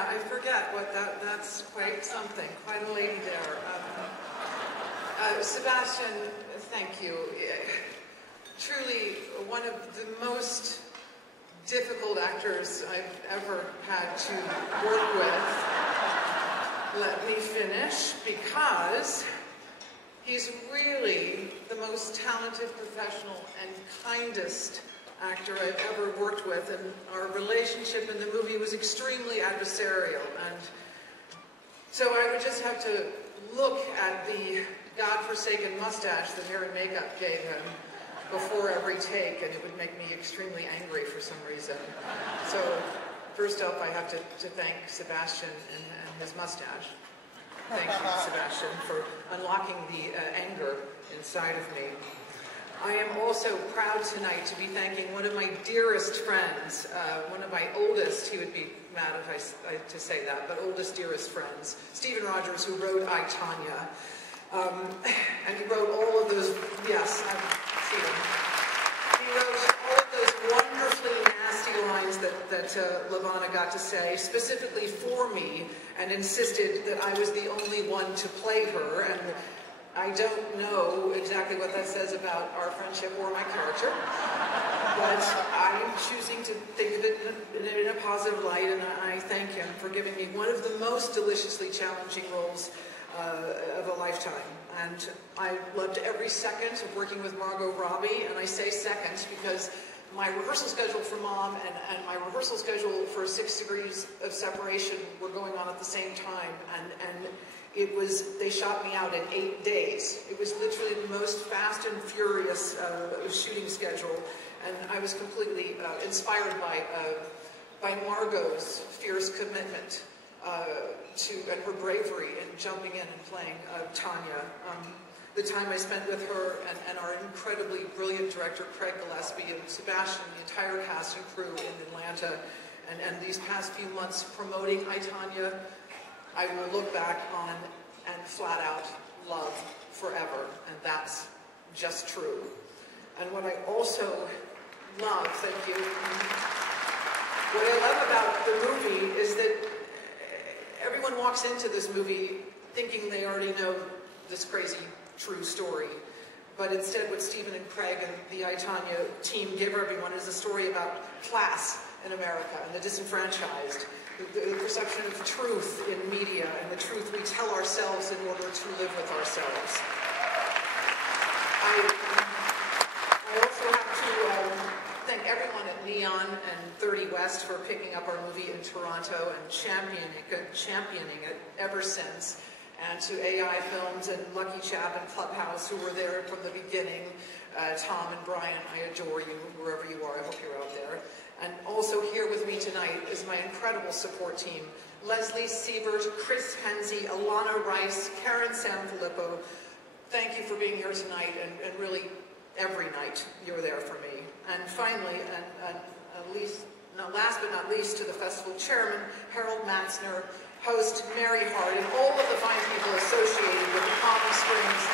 Yeah, I forget what that's quite something, quite a lady there. Sebastian, thank you. Truly one of the most difficult actors I've ever had to work with. Let me finish, because he's really the most talented, professional, and kindest actor I've ever worked with, and our relationship in the movie was extremely adversarial. And so I would just have to look at the godforsaken mustache that hair and makeup gave him before every take, and it would make me extremely angry for some reason. So first up, I have to thank Sebastian and his mustache. Thank you, Sebastian, for unlocking the anger inside of me. I am also proud tonight to be thanking one of my dearest friends, one of my oldest, he would be mad if I to say that, but oldest, dearest friends, Stephen Rogers, who wrote I, Tonya. And he wrote all of those, yes, Stephen. He wrote all of those wonderfully nasty lines that Levana got to say, specifically for me, and insisted that I was the only one to play her. And I don't know exactly what that says about our friendship or my character, but I'm choosing to think of it in a positive light, and I thank him for giving me one of the most deliciously challenging roles of a lifetime. And I loved every second of working with Margot Robbie, and I say second because my rehearsal schedule for Mom and my rehearsal schedule for 6 Degrees of Separation were going on at the same time, and it was, they shot me out in 8 days. It was literally the most fast and furious shooting schedule, and I was completely inspired by Margot's fierce commitment and her bravery in jumping in and playing Tonya. The time I spent with her and our incredibly brilliant director Craig Gillespie and Sebastian, the entire cast and crew in Atlanta, and these past few months promoting I, Tonya, I will look back on and flat out love forever, and that's just true. And what I also love, thank you, what I love about the movie is that everyone walks into this movie thinking they already know this crazy true story. But instead what Stephen and Craig and the I, Tonya team give everyone is a story about class in America and the disenfranchised, the perception of truth in media and the truth we tell ourselves in order to live with ourselves. I also have to thank everyone at Neon and 30 West for picking up our movie in Toronto and championing it ever since. And to AI Films and Lucky Chap and Clubhouse, who were there from the beginning. Tom and Brian, I adore you, wherever you are. I hope you're out there. And also here with me tonight is my incredible support team. Leslie Sievert, Chris Henze, Alana Rice, Karen Sanfilippo. Thank you for being here tonight, and really every night you're there for me. And finally, last but not least, to the festival chairman, Harold Matzner, host Mary Hart, and all of the fine people associated with the Palm Springs